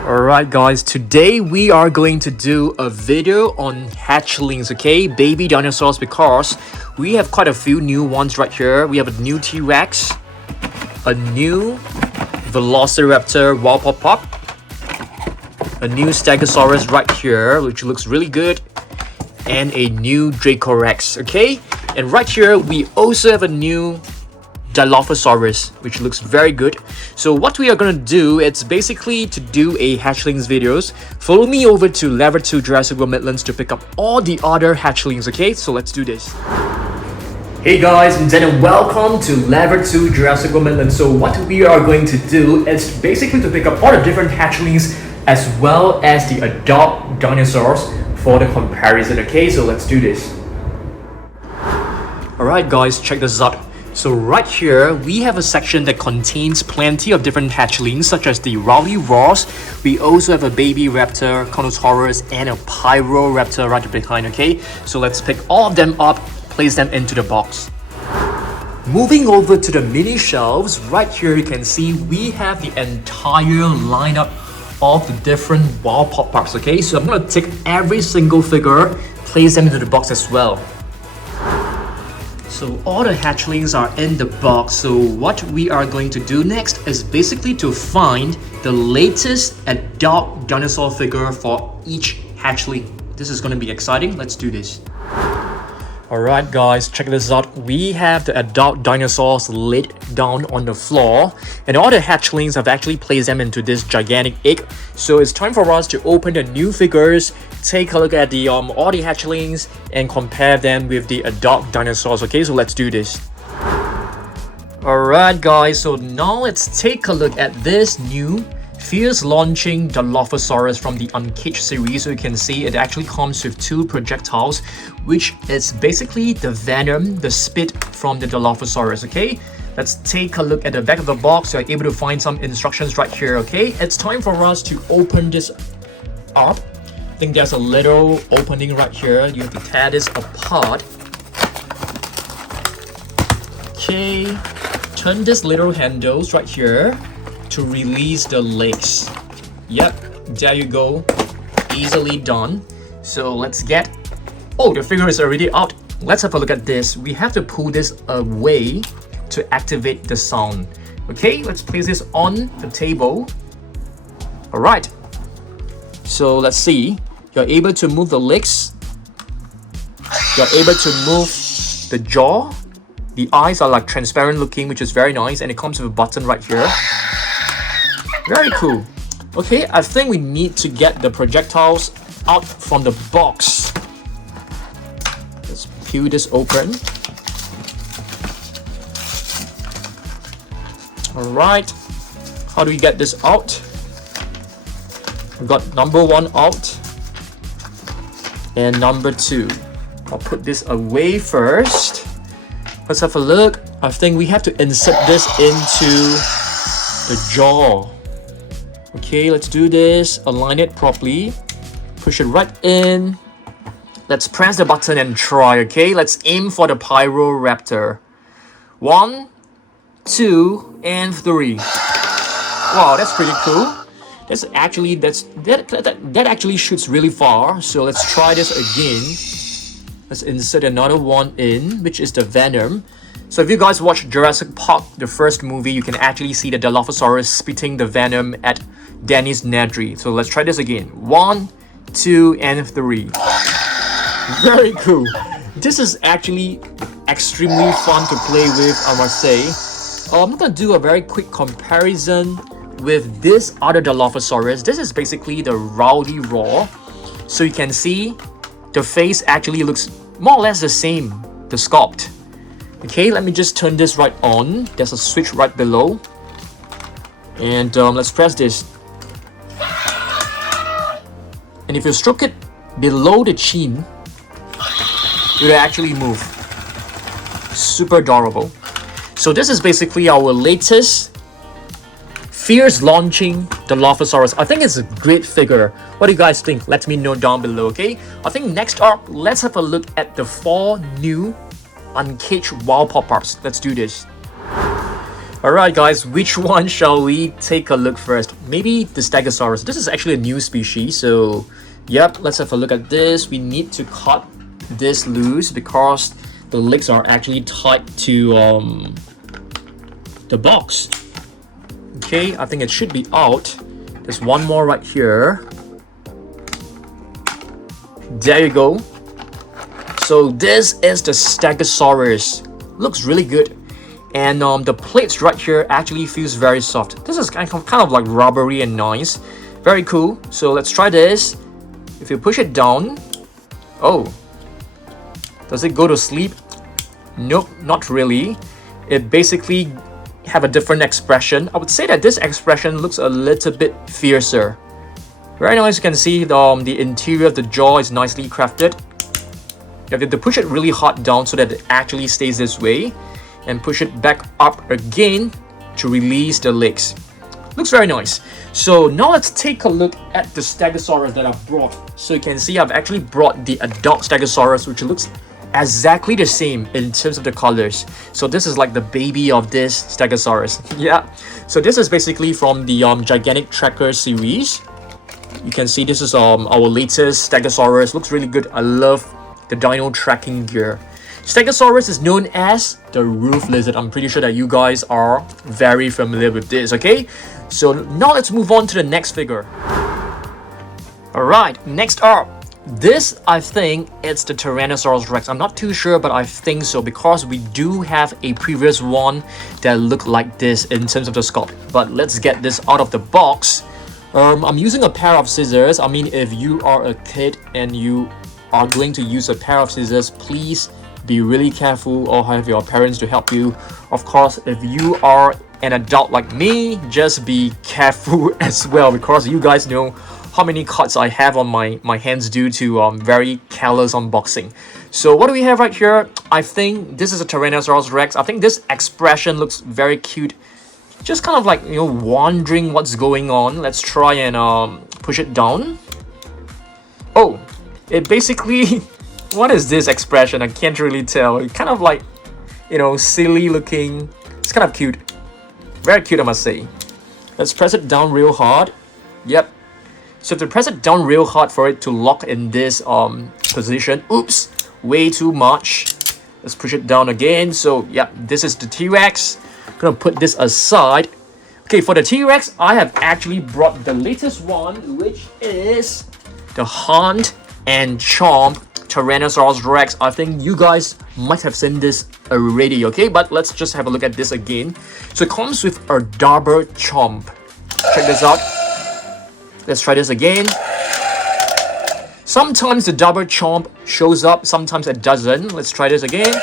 Alright guys, today we are going to do a video on hatchlings, okay? Baby dinosaurs, because we have quite a few new ones right here. We have a new T-Rex, a new Velociraptor wild pop, a new Stegosaurus right here, which looks really good, and a new Dracorex, okay? And right here, we also have a new DILOPHOSAURUS, which looks very good. So what we are going to do, it's basically to do a hatchlings videos. Follow me over to Level 2 Jurassic World Midlands to pick up all the other hatchlings, okay? So let's do this. Hey guys, and welcome to Level 2 Jurassic World Midlands. So what we are going to do is basically to pick up all the different hatchlings as well as the adult dinosaurs for the comparison, okay? So let's do this. Alright guys, check this out. So right here, we have a section that contains plenty of different hatchlings such as the Rowdy Ross. We also have a baby raptor, Giganotosaurus, and a Pyroraptor right behind, okay? So let's pick all of them up, place them into the box. Moving over to the mini shelves, right here you can see we have the entire lineup of the different wild pop-ups, okay? So I'm gonna take every single figure, place them into the box as well. So all the hatchlings are in the box. So what we are going to do next is basically to find the latest adult dinosaur figure for each hatchling. This is going to be exciting. Let's do this. Alright guys, check this out. We have the adult dinosaurs laid down on the floor, and all the hatchlings have actually placed them into this gigantic egg. So it's time for us to open the new figures, take a look at the all the hatchlings and compare them with the adult dinosaurs, okay? So let's do this. Alright guys, so now let's take a look at this new fierce launching DILOPHOSAURUS from the Uncaged series. So you can see it actually comes with two projectiles, which is basically the venom, the spit from the DILOPHOSAURUS, okay? Let's take a look at the back of the box. You're able to find some instructions right here, okay? It's time for us to open this up. I think there's a little opening right here. You have to tear this apart. Okay, turn this little handles right here to release the legs. Yep, there you go. Easily done. So let's get... Oh, the figure is already out. Let's have a look at this. We have to pull this away to activate the sound. Okay, let's place this on the table. Alright. So let's see. You're able to move the legs. You're able to move the jaw. The eyes are like transparent looking, which is very nice. And it comes with a button right here. Very cool. Okay, I think we need to get the projectiles out from the box. Let's peel this open. Alright, how do we get this out? We've got number 1 out and number 2. I'll put this away first. Let's have a look. I think we have to insert this into the jaw. Okay, let's do this. Align it properly. Push it right in. Let's press the button and try, okay? Let's aim for the Pyroraptor. 1, 2, and 3. Wow, that's pretty cool. That actually shoots really far. So let's try this again. Let's insert another one in, which is the venom. So if you guys watch Jurassic Park, the first movie, you can actually see the DILOPHOSAURUS spitting the venom at Dennis Nedry. So let's try this again. 1, 2, and 3. Very cool. This is actually extremely fun to play with, I must say. I'm gonna do a very quick comparison with this other DILOPHOSAURUS. This is basically the Rowdy Roar. So you can see the face actually looks more or less the same, the sculpt. Okay, let me just turn this right on. There's a switch right below. And let's press this. And if you stroke it below the chin, it will actually move. Super adorable. So this is basically our latest fierce launching DILOPHOSAURUS. I think it's a great figure. What do you guys think? Let me know down below, okay? I think next up, let's have a look at the 4 new Uncaged wild pop-ups. Let's do this. Alright guys, which one shall we take a look first? Maybe the Stegosaurus. This is actually a new species, so yep, let's have a look at this. We need to cut this loose because the legs are actually tied to the box. Okay, I think it should be out. There's one more right here. There you go. So this is the Stegosaurus. Looks really good. And the plates right here actually feels very soft. This is kind of like rubbery and nice. Very cool. So let's try this. If you push it down. Oh. Does it go to sleep? Nope, not really. It basically have a different expression. I would say that this expression looks a little bit fiercer. Very nice. You can see the interior of the jaw is nicely crafted. You have to push it really hard down so that it actually stays this way. And push it back up again to release the legs. Looks very nice. So now let's take a look at the Stegosaurus that I've brought. So you can see I've actually brought the adult Stegosaurus, which looks exactly the same in terms of the colors. So this is like the baby of this Stegosaurus. Yeah. So this is basically from the Gigantic Tracker series. You can see this is our latest Stegosaurus. Looks really good. I love the dino tracking gear. Stegosaurus is known as the roof lizard. I'm pretty sure that you guys are very familiar with this, okay? So now let's move on to the next figure. Alright, next up. This, I think, it's the Tyrannosaurus Rex. I'm not too sure, but I think so because we do have a previous one that looked like this in terms of the sculpt. But let's get this out of the box. I'm using a pair of scissors. I mean, if you are a kid and you are going to use a pair of scissors, please be really careful or have your parents to help you. Of course, if you are an adult like me, just be careful as well because you guys know how many cuts I have on my hands due to very careless unboxing. So what do we have right here? I think this is a Tyrannosaurus Rex. I think this expression looks very cute. Just kind of like, you know, wondering what's going on. Let's try and push it down. Oh, it basically what is this expression? I can't really tell. It's kind of like, you know, silly looking. It's kind of cute. Very cute, I must say. Let's press it down real hard. Yep. So to press it down real hard for it to lock in this position. Oops, way too much. Let's push it down again. So yeah, this is the T-Rex. Gonna put this aside. Okay, for the T-Rex, I have actually brought the latest one, which is the Hunt and Chomp Tyrannosaurus Rex. I think you guys might have seen this already, okay? But let's just have a look at this again. So it comes with a double chomp. Check this out. Let's try this again. Sometimes the double chomp shows up, sometimes it doesn't. Let's try this again.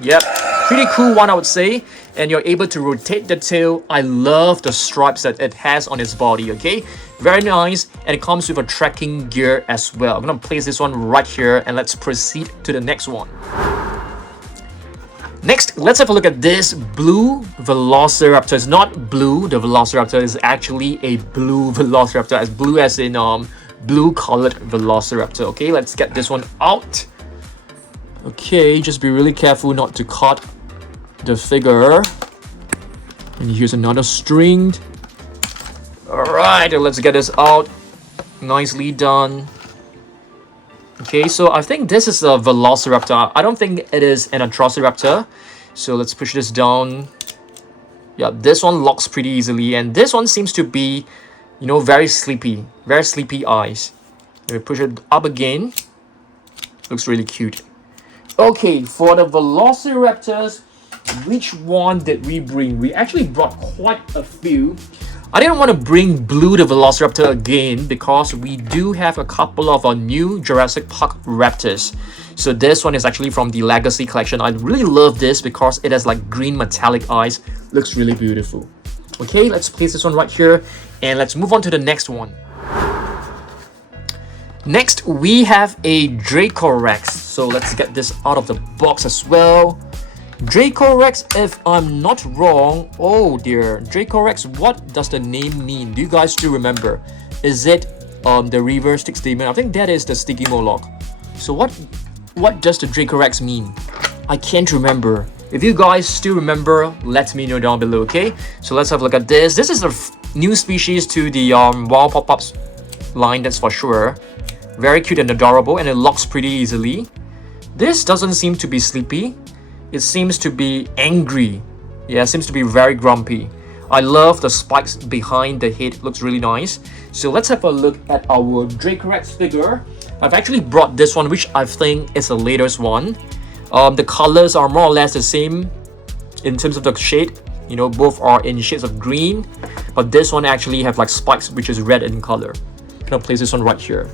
Yep, pretty cool one, I would say. And you're able to rotate the tail. I love the stripes that it has on its body, okay? Very nice. And it comes with a tracking gear as well. I'm gonna place this one right here and let's proceed to the next one. Next, let's have a look at this blue Velociraptor. It's not blue, the Velociraptor is actually a blue Velociraptor, as blue as in blue colored Velociraptor. Okay, let's get this one out. Okay, just be really careful not to cut the figure. And here's another string. Alright, let's get this out. Nicely done. Okay, so I think this is a Velociraptor. I don't think it is an Atrociraptor. So let's push this down. Yeah, this one locks pretty easily. And this one seems to be, you know, very sleepy. Very sleepy eyes. Let me push it up again. Looks really cute. Okay, for the Velociraptors, which one did we bring? We actually brought quite a few. I didn't want to bring Blue the Velociraptor again because we do have a couple of our new Jurassic Park Raptors. So this one is actually from the Legacy Collection. I really love this because it has like green metallic eyes. Looks really beautiful. Okay, let's place this one right here and let's move on to the next one. Next, we have a Dracorex. So let's get this out of the box as well. Dracorex, if I'm not wrong, oh dear, Dracorex, what does the name mean? Do you guys still remember? Is it the reverse stick statement? I think that is the sticky Moloch. So what does the Dracorex mean? I can't remember. If you guys still remember, let me know down below, okay? So let's have a look at this. This is a new species to the Wild Pop-Ups line, that's for sure. Very cute and adorable, and it locks pretty easily. This doesn't seem to be sleepy. It seems to be angry. Yeah, it seems to be very grumpy. I love the spikes behind the head. It looks really nice. So let's have a look at our Dracorex figure. I've actually brought this one, which I think is the latest one. The colors are more or less the same in terms of the shade. You know, both are in shades of green, but this one actually have like spikes, which is red in color. I'm gonna place this one right here.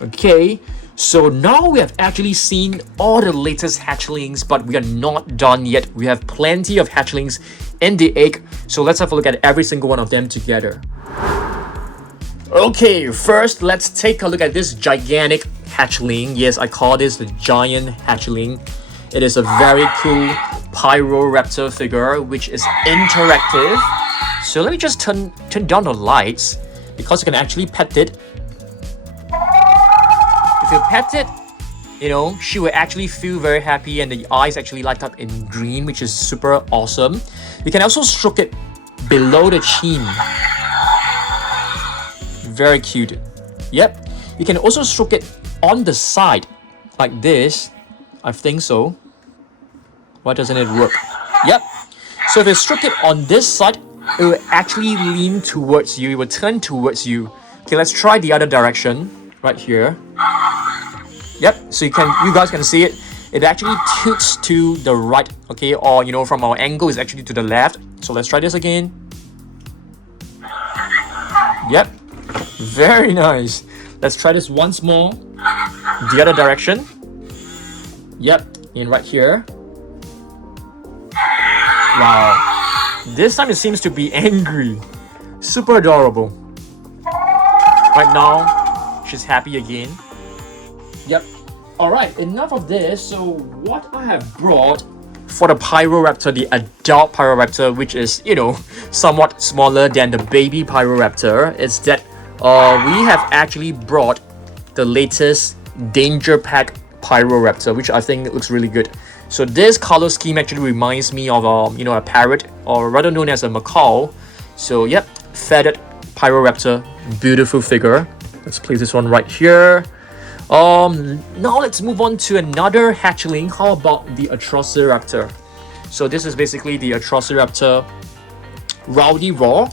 Okay, so now we have actually seen all the latest hatchlings, but we are not done yet. We have plenty of hatchlings in the egg, so let's have a look at every single one of them together. Okay, first let's take a look at this gigantic hatchling. Yes, I call this the giant hatchling. It is a very cool Pyroraptor figure, which is interactive. So let me just turn down the lights, because you can actually pet it. If you pet it, you know, she will actually feel very happy, and the eyes actually light up in green, which is super awesome. You can also stroke it below the chin. Very cute. Yep. You can also stroke it on the side, like this. I think so. Why doesn't it work? Yep. So if you stroke it on this side, it will actually lean towards you. It will turn towards you. Okay, let's try the other direction. Right here. Yep, so you guys can see it. It actually tilts to the right, okay, or you know, from our angle is actually to the left. So let's try this again. Yep, very nice. Let's try this once more. The other direction. Yep, in right here. Wow, this time it seems to be angry. Super adorable. Right now she's happy again. Yep. Alright, enough of this. So what I have brought for the Pyroraptor, the adult Pyroraptor, which is, you know, somewhat smaller than the baby Pyroraptor, is that we have actually brought the latest Danger Pack Pyroraptor, which I think looks really good. So this color scheme actually reminds me of you know, a parrot, or rather known as a macaw. So yep, feathered Pyroraptor, beautiful figure. Let's place this one right here. Now let's move on to another hatchling. How about the Velociraptor? So this is basically the Velociraptor Rowdy Raw.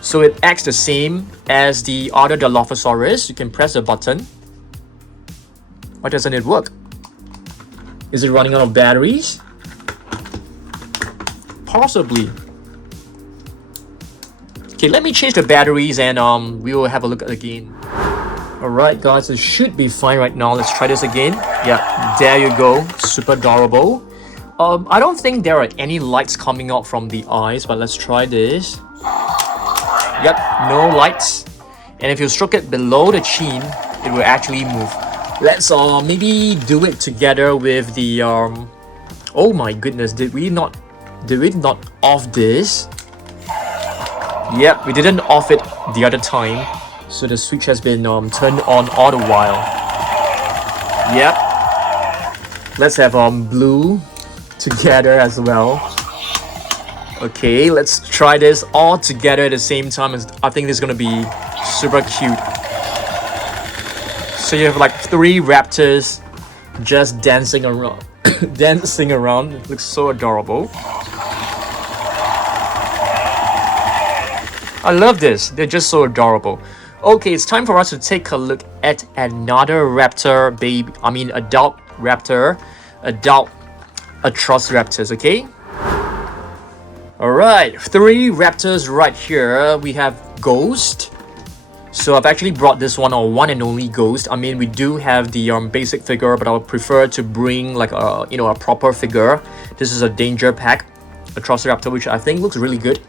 So it acts the same as the other DILOPHOSAURUS. You can press a button. Why doesn't it work? Is it running out of batteries? Possibly. Okay, let me change the batteries and we will have a look at it again. Alright guys, it should be fine right now. Let's try this again. Yeah, there you go. Super adorable. I don't think there are any lights coming out from the eyes, but let's try this. Yep, no lights. And if you stroke it below the chin, it will actually move. Let's maybe do it together with the oh my goodness, did we not off this? Yep, we didn't off it the other time. So the switch has been turned on all the while. Yep. Let's have blue together as well. Okay, let's try this all together at the same time. I think this is gonna be super cute. So you have like 3 raptors just dancing around. Dancing around. It looks so adorable. I love this. They're just so adorable. Okay, it's time for us to take a look at another raptor adult raptor, adult Velociraptors, okay? Alright, 3 raptors right here. We have Ghost. So I've actually brought this one and only Ghost. I mean, we do have the basic figure, but I would prefer to bring like a, you know, a proper figure. This is a Danger Pack Velociraptor, which I think looks really good.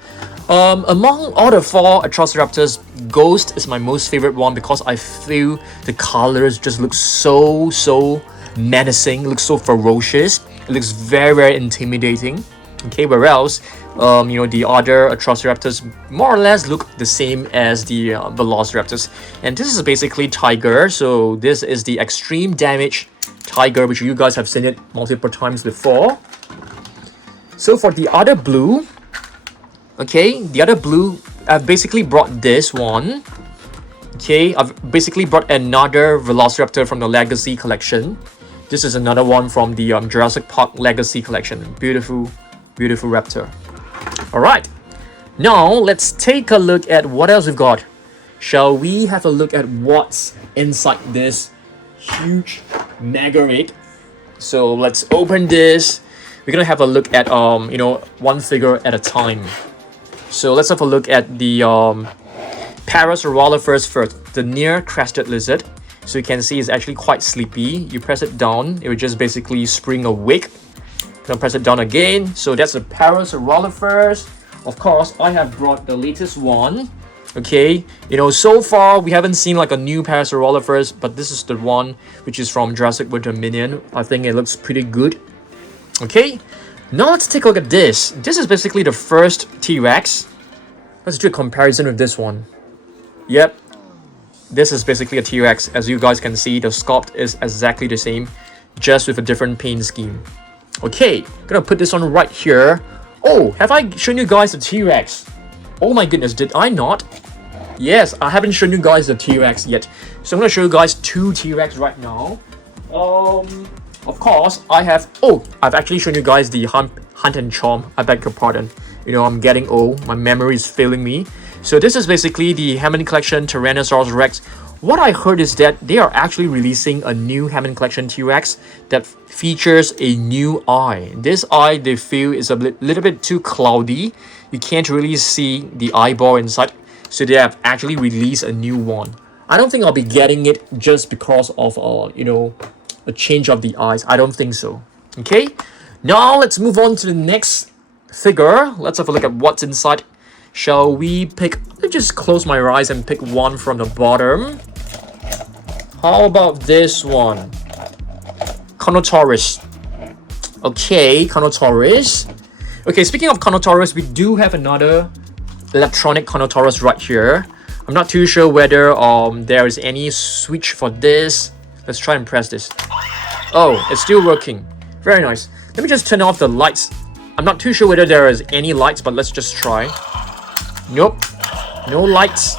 Among all the 4 Velociraptors, Ghost is my most favorite one because I feel the colors just look so menacing. It looks so ferocious. It looks very intimidating. Okay, whereas you know, the other Velociraptors more or less look the same as the Velociraptors. And this is basically Tiger. So this is the extreme damage Tiger, which you guys have seen it multiple times before. So for the other blue, okay, the other blue, I've basically brought this one. Okay, I've basically brought another Velociraptor from the Legacy collection. This is another one from the Jurassic Park Legacy collection. Beautiful, beautiful raptor. Alright, now let's take a look at what else we've got. Shall we have a look at what's inside this huge mega rig? So let's open this. We're gonna have a look at you know, one figure at a time. So let's have a look at the Parasaurolophus first, the near crested lizard. So you can see it's actually quite sleepy. You press it down, it will just basically spring awake. Gonna press it down again. So that's the Parasaurolophus. Of course, I have brought the latest one. Okay, you know, so far we haven't seen like a new Parasaurolophus, but this is the one which is from Jurassic World Dominion. I think it looks pretty good. Okay, now let's take a look at this. This is basically the first T-Rex. Let's do a comparison with this one. Yep, this is basically a T-Rex. As you guys can see, the sculpt is exactly the same, just with a different paint scheme. Okay, gonna put this one right here. Oh, have I shown you guys the T-Rex? Oh my goodness, did I not? Yes, I haven't shown you guys the T-Rex yet. So I'm gonna show you guys two T-Rex right now. Of course, I've actually shown you guys the Hunt and Chomp. I beg your pardon. You know, I'm getting old. My memory is failing me. So this is basically the Hammond Collection Tyrannosaurus Rex. What I heard is that they are actually releasing a new Hammond Collection T-Rex that features a new eye. This eye, they feel, is a little bit too cloudy. You can't really see the eyeball inside. So they have actually released a new one. I don't think I'll be getting it just because of, you know, a change of the eyes. I don't think so. Okay, now let's move on to the next figure. Let's have a look at what's inside. Shall we pick? Let's just close my eyes and pick one from the bottom. How about this one? Giganotosaurus. Okay, Giganotosaurus. Okay, speaking of Giganotosaurus, we do have another electronic Giganotosaurus right here. I'm not too sure whether there is any switch for this. Let's try and press this. Oh, it's still working. Very nice. Let me just turn off the lights. I'm not too sure whether there is any lights, but let's just try. Nope, no lights.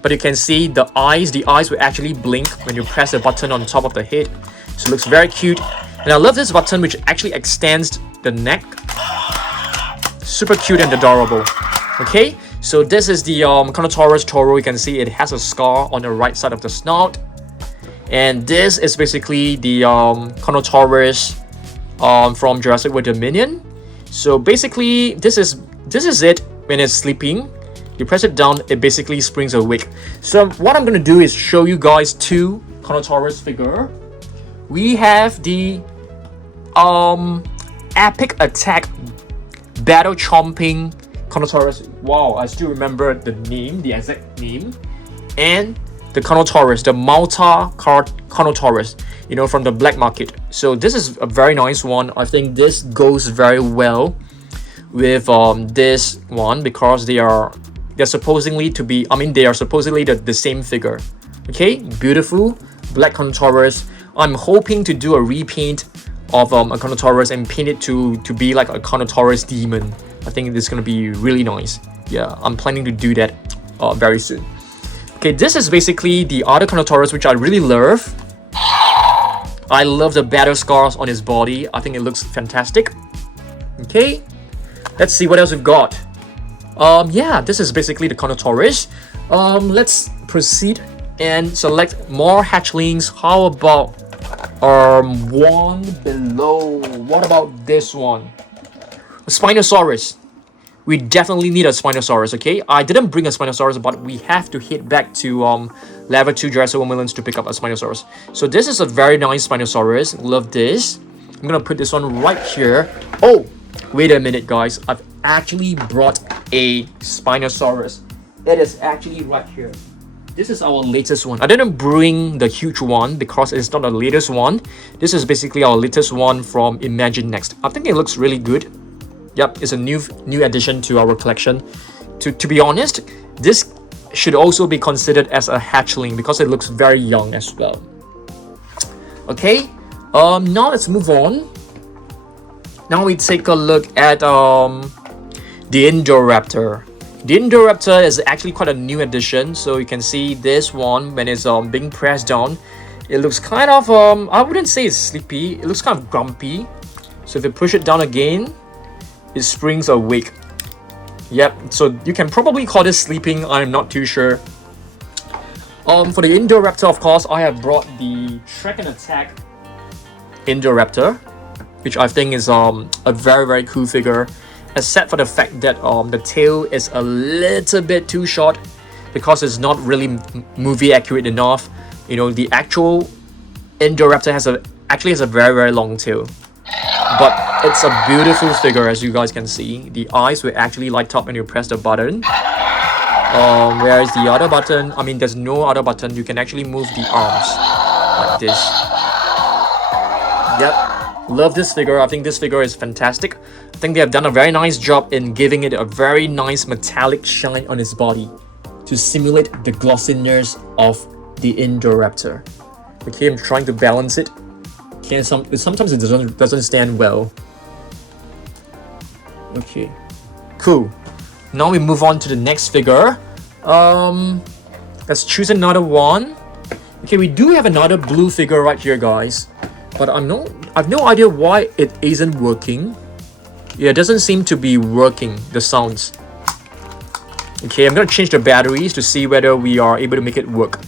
But you can see the eyes will actually blink when you press the button on top of the head. So it looks very cute. And I love this button which actually extends the neck. Super cute and adorable. Okay, so this is the Giganotosaurus Toro. You can see it has a scar on the right side of the snout. And this is basically the Giganotosaurus from Jurassic World Dominion. So basically, this is it. When it's sleeping, you press it down, it basically springs awake. So what I'm gonna do is show you guys two Giganotosaurus figure. We have the Epic Attack Battle Chomping Giganotosaurus. Wow, I still remember the name, the exact name. And the Giganotosaurus, the Malta Giganotosaurus, you know, from the black market. So this is a very nice one. I think this goes very well with this one because they're supposedly to be, they are supposedly the same figure. Okay, beautiful black Giganotosaurus. I'm hoping to do a repaint of a Giganotosaurus and paint it to be like a Giganotosaurus demon. I think this is gonna be really nice. Yeah, I'm planning to do that very soon. Okay, this is basically the other Giganotosaurus which I really love. I love the battle scars on his body. I think it looks fantastic. Okay, let's see what else we've got. Yeah, this is basically the Giganotosaurus. Let's proceed and select more hatchlings. How about one below? What about this one? A Spinosaurus. We definitely need a Spinosaurus, okay? I didn't bring a Spinosaurus, but we have to head back to Level 2 Jurassic World to pick up a Spinosaurus. So this is a very nice Spinosaurus. Love this. I'm gonna put this one right here. Oh, wait a minute, guys. I've actually brought a Spinosaurus. It is actually right here. This is our latest one. I didn't bring the huge one because it's not the latest one. This is basically our latest one from Imagine Next. I think it looks really good. Yep, it's a new addition to our collection. To be honest, this should also be considered as a hatchling because it looks very young as well. Okay, now let's move on. Now we take a look at the Indoraptor. The Indoraptor is actually quite a new addition. So you can see this one when it's being pressed down. It looks kind of I wouldn't say it's sleepy. It looks kind of grumpy. So if you push it down again, it springs awake. Yep, so you can probably call this sleeping, I'm not too sure. For the Indoraptor, of course, I have brought the Track and Attack Indoraptor, which I think is a very cool figure, except for the fact that the tail is a little bit too short because it's not really movie accurate enough. You know, the actual Indoraptor actually has a very long tail. But it's a beautiful figure, as you guys can see. The eyes will actually light up when you press the button. Where is the other button? I mean, there's no other button. You can actually move the arms like this. Yep, love this figure. I think this figure is fantastic. I think they have done a very nice job in giving it a very nice metallic shine on its body to simulate the glossiness of the Indoraptor. Okay, I'm trying to balance it. Sometimes it doesn't stand well. Okay, cool. Now we move on to the next figure. Let's choose another one. Okay, we do have another blue figure right here, guys. But I've no idea why it isn't working. Yeah, it doesn't seem to be working, the sounds. Okay, I'm gonna change the batteries to see whether we are able to make it work.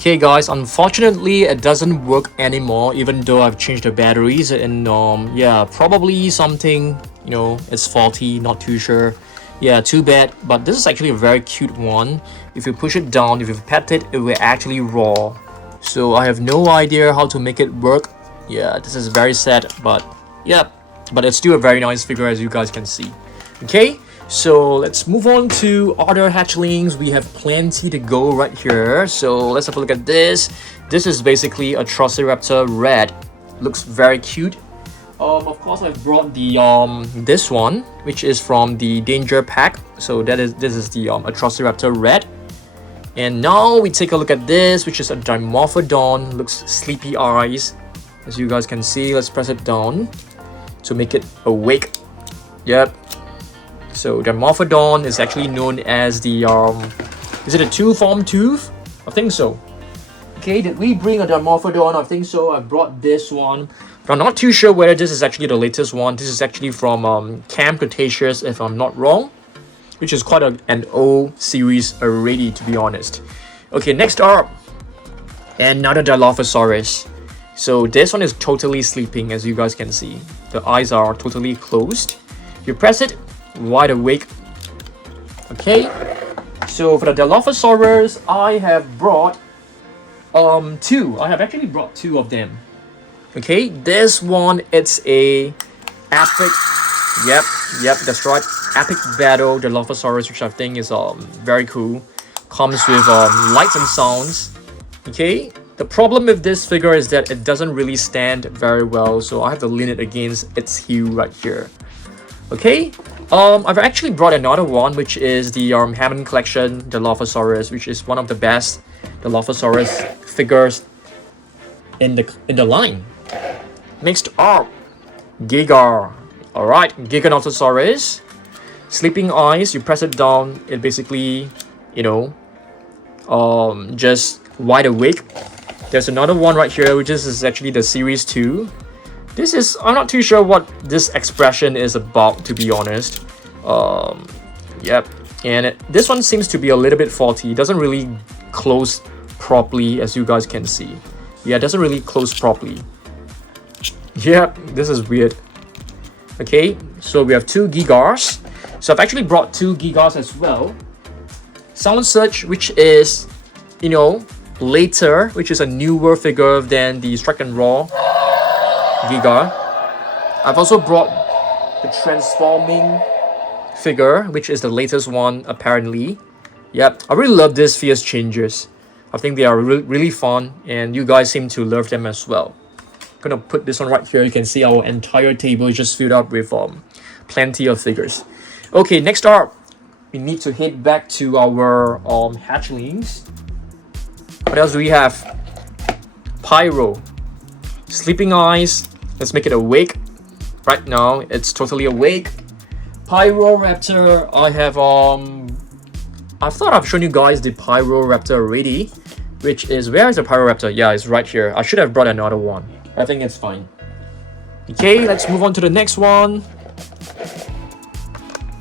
Okay guys, unfortunately it doesn't work anymore even though I've changed the batteries, and yeah, probably something, you know, is faulty, not too sure. Yeah, too bad, but this is actually a very cute one. If you push it down, if you pet it, it will actually roar. So I have no idea how to make it work. Yeah, this is very sad, but yeah, but it's still a very nice figure, as you guys can see. Okay, so let's move on to other hatchlings. We have plenty to go right here. So let's have a look at this. This is basically a Velociraptor red. Looks very cute. Of course, I've brought the this one, which is from the Danger Pack. So this is the Velociraptor red. And now we take a look at this, which is a Dimorphodon. Looks sleepy eyes, as you guys can see. Let's press it down to make it awake. Yep. So Dimorphodon is actually known as the is it a two-form tooth? I think so. Okay, did we bring a Dimorphodon? I think so. I brought this one. But I'm not too sure whether this is actually the latest one. This is actually from Camp Cretaceous, if I'm not wrong, which is quite an old series already, to be honest. Okay, next up, another DILOPHOSAURUS. So this one is totally sleeping, as you guys can see. The eyes are totally closed. You press it, wide awake. Okay, so for the DILOPHOSAURUS, I have brought two. I have actually brought two of them. Okay, this one, it's a epic, yep, that's right, epic battle DILOPHOSAURUS, which I think is very cool. Comes with lights and sounds. Okay, the problem with this figure is that it doesn't really stand very well, so I have to lean it against its heel right here. Okay, I've actually brought another one, which is the Hammond Collection DILOPHOSAURUS, which is one of the best DILOPHOSAURUS figures in the line. Next up, Giga. Alright, Giganotosaurus. Sleeping eyes, you press it down, it basically, you know, just wide awake. There's another one right here, which is actually the Series 2. This is, I'm not too sure what this expression is about, to be honest. Yep, and this one seems to be a little bit faulty. It doesn't really close properly, as you guys can see. Yeah, it doesn't really close properly. Yeah, this is weird. Okay, so we have two Gigas. So I've actually brought two Gigas as well. Sound Search, which is, you know, later, which is a newer figure than the Strike and Raw Giga. I've also brought the Transforming figure, which is the latest one, apparently. Yep, I really love these Fierce Changers. I think they are really fun, and you guys seem to love them as well. I'm gonna put this one right here. You can see our entire table is just filled up with plenty of figures. Okay, next up, we need to head back to our hatchlings. What else do we have? Pyro, Sleeping Eyes, Let's make it awake. Right now, it's totally awake. Pyroraptor, I thought I've shown you guys the Pyroraptor already, which is, where is the Pyroraptor? Yeah, it's right here. I should have brought another one. I think it's fine. Okay, let's move on to the next one.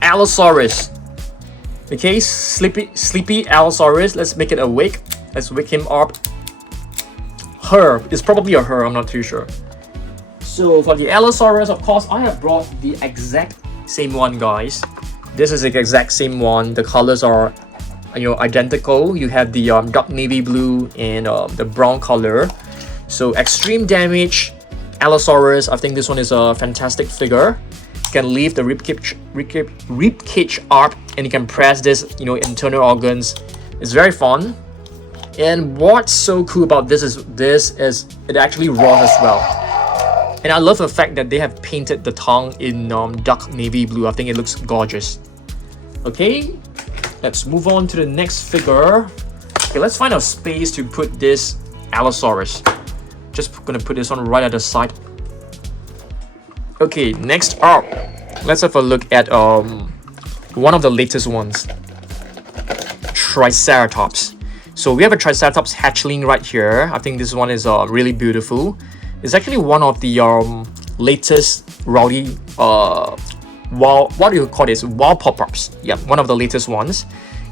Allosaurus. Okay, sleepy Allosaurus. Let's make it awake. Let's wake him up. Her. It's probably a her, I'm not too sure. So for the Allosaurus, of course, I have brought the exact same one, guys. This is the exact same one. The colors are, identical. You have the dark navy blue and the brown color. So extreme damage Allosaurus. I think this one is a fantastic figure. You can leave the ribcage up, and you can press this, internal organs. It's very fun. And what's so cool about this is it actually roars as well. And I love the fact that they have painted the tongue in dark navy blue. I think it looks gorgeous. Okay, let's move on to the next figure. Okay, let's find a space to put this Allosaurus. Just gonna put this one right at the side. Okay, next up, let's have a look at one of the latest ones. Triceratops. So we have a Triceratops hatchling right here. I think this one is really beautiful. It's actually one of the latest rowdy what do you call this? Wall pop-ups. Yeah, one of the latest ones.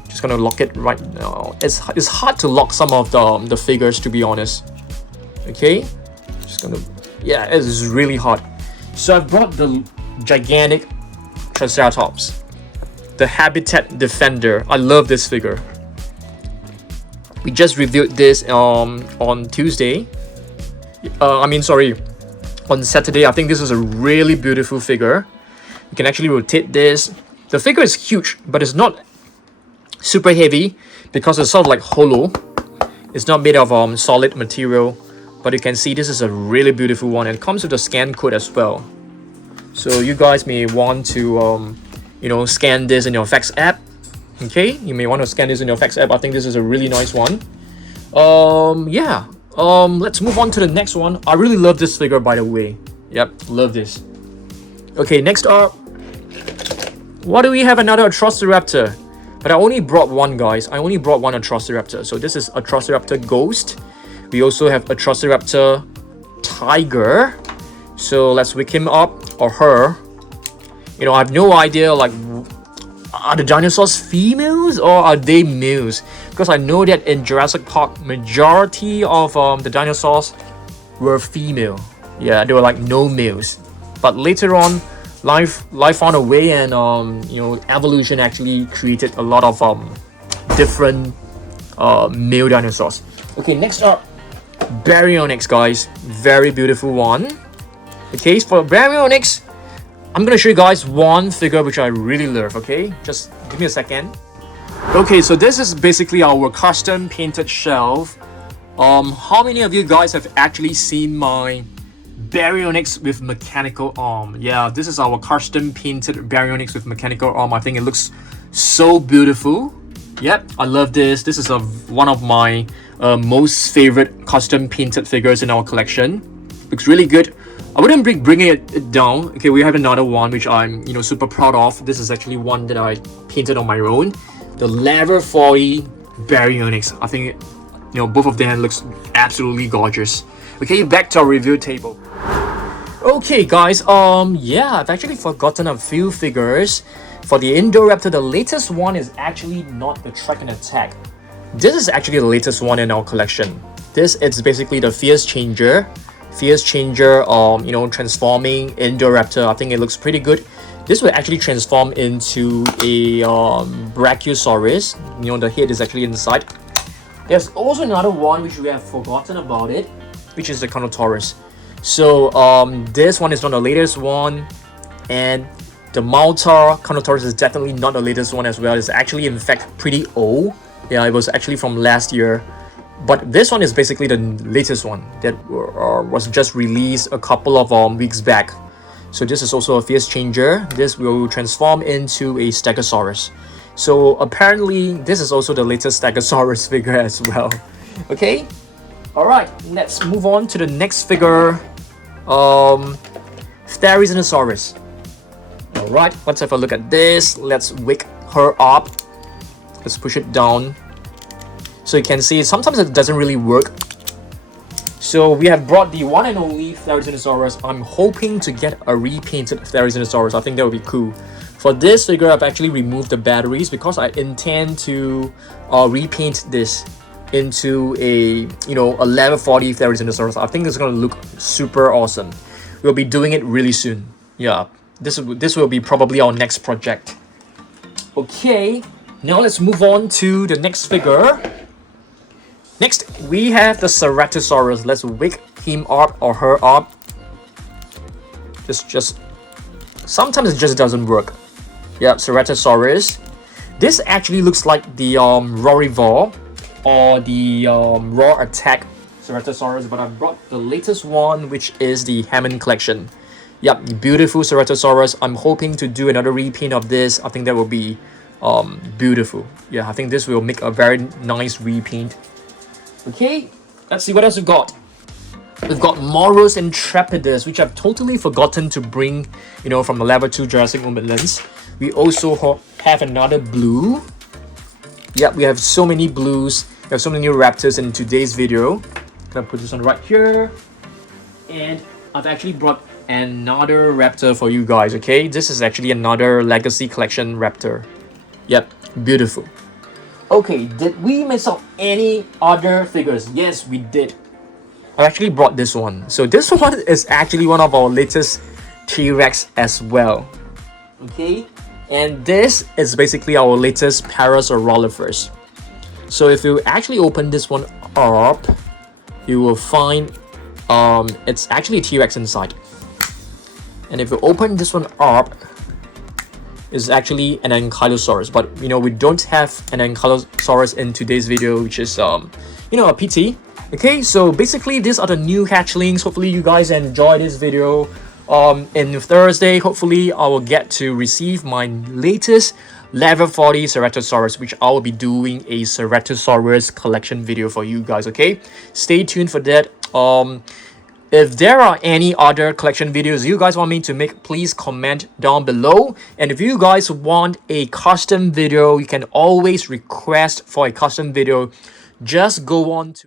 Just gonna lock it right now. It's hard to lock some of the figures, to be honest. Okay, just gonna, yeah, it is really hard. So I've brought the gigantic Triceratops, the Habitat Defender. I love this figure. We just reviewed this on Tuesday. On Saturday. I think this is a really beautiful figure. You can actually rotate this. The figure is huge, but it's not super heavy because it's sort of like hollow. It's not made of solid material, but you can see this is a really beautiful one. It comes with a scan code as well. So you guys may want to scan this in your fax app. Okay, you may want to scan this in your fax app. I think this is a really nice one. Let's move on to the next one. I really love this figure, by the way. Yep, love this. Okay, next up, what do we have? Another Velociraptor. But I only brought one, guys. I only brought one Velociraptor. So this is a Velociraptor Ghost. We also have a Velociraptor Tiger. So let's wake him up, or her. I have no idea, like, are the dinosaurs females or are they males? Because I know that in Jurassic Park, majority of the dinosaurs were female. Yeah, they were like no males. But later on, life found a way, and evolution actually created a lot of different male dinosaurs. Okay, next up, Barynoynx, guys. Very beautiful one. Okay, for Barynoynx, I'm gonna show you guys one figure which I really love. Okay, just give me a second. Okay, so this is basically our custom painted shelf. How many of you guys have actually seen my Barynoynx with mechanical arm? Yeah, this is our custom painted Barynoynx with mechanical arm. I think it looks so beautiful. Yep, I love this. This is one of my most favorite custom painted figures in our collection. Looks really good. I wouldn't bring it down. Okay, we have another one which I'm super proud of. This is actually one that I painted on my own. The Lever 40 Barynoynx. I think both of them looks absolutely gorgeous. Okay, back to our review table. Okay, guys. I've actually forgotten a few figures. For the Indoraptor, the latest one is actually not the Track and Attack. This is actually the latest one in our collection. This is basically the Fierce Changer, transforming Indoraptor. I think it looks pretty good. This will actually transform into a Brachiosaurus. The head is actually inside. There's also another one which we have forgotten about it, which is the Giganotosaurus. So this one is not the latest one, and the Malta Giganotosaurus is definitely not the latest one as well. It's actually in fact pretty old. Yeah, it was actually from last year. But this one is basically the latest one that was just released a couple of weeks back. So this is also a Fierce Changer. This will transform into a Stegosaurus. So apparently this is also the latest Stegosaurus figure as well. Okay, all right, let's move on to the next figure. Therizinosaurus. Alright, let's have a look at this. Let's wake her up. Let's push it down. So you can see sometimes it doesn't really work. So we have brought the one and only Therizinosaurus. I'm hoping to get a repainted Therizinosaurus. I think that would be cool. For this figure, I've actually removed the batteries because I intend to repaint this into a a level 40 Therizinosaurus. I think it's gonna look super awesome. We'll be doing it really soon. Yeah, this will be probably our next project. Okay, now let's move on to the next figure. Next, we have the Ceratosaurus. Let's wake him up or her up. Sometimes it just doesn't work. Yeah, Ceratosaurus. This actually looks like the Rorivore or the Raw Attack Ceratosaurus, but I brought the latest one, which is the Hammond Collection. Yep, beautiful Ceratosaurus. I'm hoping to do another repaint of this. I think that will be beautiful. Yeah, I think this will make a very nice repaint. Okay, let's see what else we've got. We've got Moros Intrepidus, which I've totally forgotten to bring, from the level 2 Jurassic Woodlands. We also have another blue. Yep, we have so many blues. We have so many new raptors in today's video. I'm gonna put this one right here. And I've actually brought another raptor for you guys, okay? This is actually another Legacy Collection raptor. Yep, beautiful. Okay, did we miss out any other figures? Yes, we did. I actually brought this one. So this one is actually one of our latest T-Rex as well. Okay, and this is basically our latest Parasaurolophus. So if you actually open this one up, you will find it's actually a T-Rex inside. And if you open this one up, is actually an Ankylosaurus, but we don't have an Ankylosaurus in today's video, which is a pity. Okay, so basically these are the new hatchlings. Hopefully you guys enjoy this video. In Thursday, hopefully I will get to receive my latest level 40 Ceratosaurus, which I will be doing a Ceratosaurus collection video for you guys. Okay, stay tuned for that. If there are any other collection videos you guys want me to make, please comment down below. And if you guys want a custom video, you can always request for a custom video. Just go on to